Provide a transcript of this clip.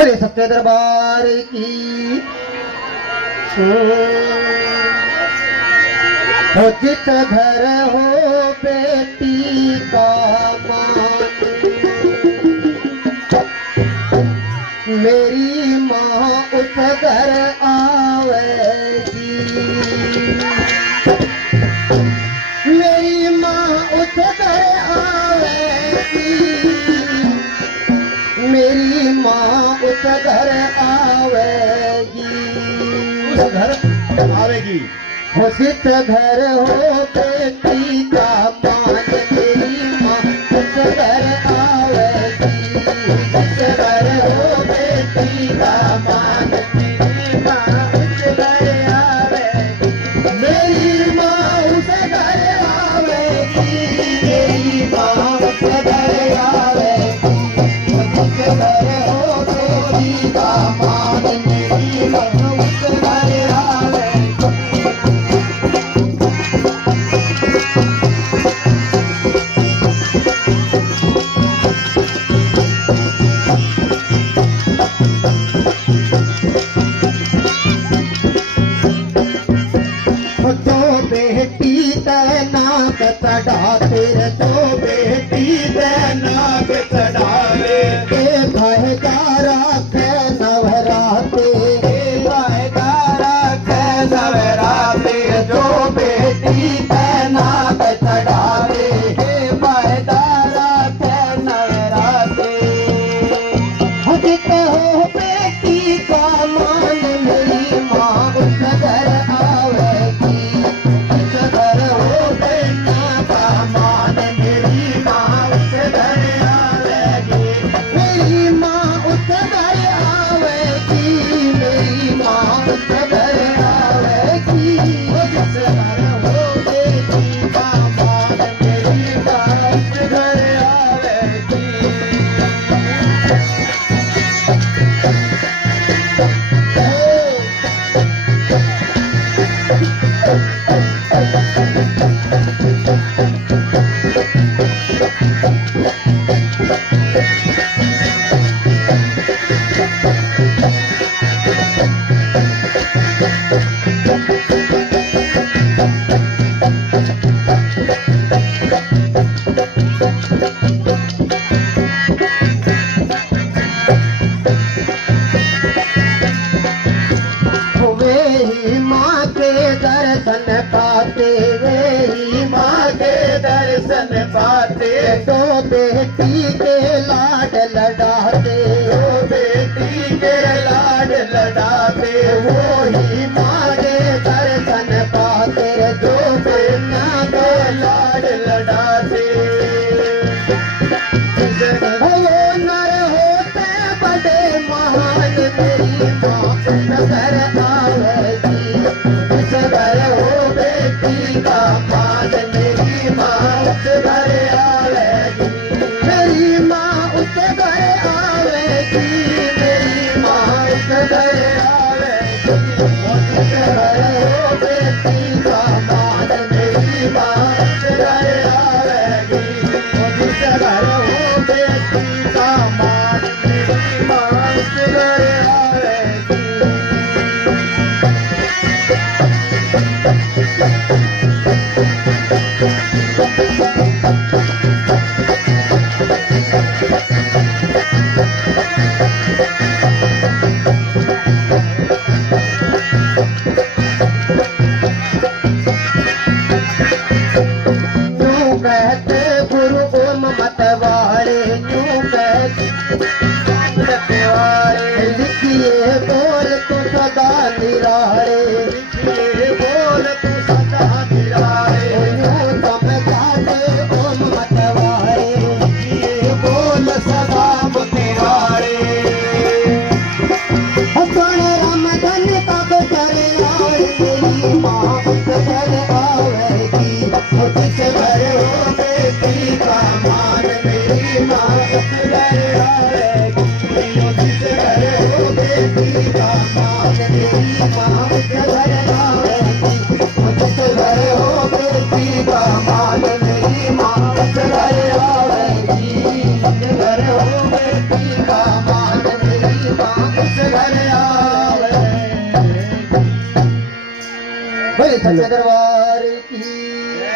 बोले सच्चे दरबार की। हो जिस घर हो बेटी का मान, मेरी माँ उस घर आवेगी, मेरी माँ उस घर आवेगी, मेरी माँ उस घर आवेगी, उस घर आवेगी। वो जिस घर हो बेटी का मान, मेरी माँ उस घर आवेगी, जिस घर हो बेटी का मान, मेरी माँ उस घर आवेगी, मेरी माँ उस घर आवेगी, मेरी माँ उस घर आवेगी, जिस घर हो बेटी का मान, मेरी माँ उस घर आवेगी। बेटी नाक चढ़ाते तो बेटी नाक चढ़ावे, भाईदारा खे नवराते, भाईदारा खे नवराते, जो बेटी नाक चढ़ावे, भाईदारा खे नवराते। जित हो बेटी का मान, मेरी माँ उस घर आवेगी, दर्शन पाते, वे माँ के दर्शन पाते, तो बेटी के लाड लडाते, तो बेटी के लाड लडाते, वो ही माँ के दर्शन पाते, जो बेटा के लाड लडाते। वो नर होते बड़े महान, मेरी माँ घर आवेगी, घर हो बेटी का मान, मेरी माँ उस घर आवेगी, मेरी माँ उस घर आवेगी, मेरी माँ उस घर आवेगी, उस घर हो बेटी का मान, मेरी माँ उस घर आवेगी, उस घर हो बेटी का मान, मेरी माँ उस घर आवेगी। लिखिए बोल तो सदा निरारे, लिखिए बोल तो सदा निरारे, समझाते ओम मतवारे, लिखिए बोल सदा निरारे। सुन रमधन कब चले आए, मेरी माँ उस घर आवेगी, जिस घर हो बेटी का मान, मेरी माँ उस घर आवेगी, जिस घर हो बेटी का मान, मेरी माँ उस घर आवेगी, जिस घर हो बेटी का मान, मेरी माँ उस घर आवेगी, जिस घर हो बेटी का मान, मेरी माँ बोले सच्चे दरबार की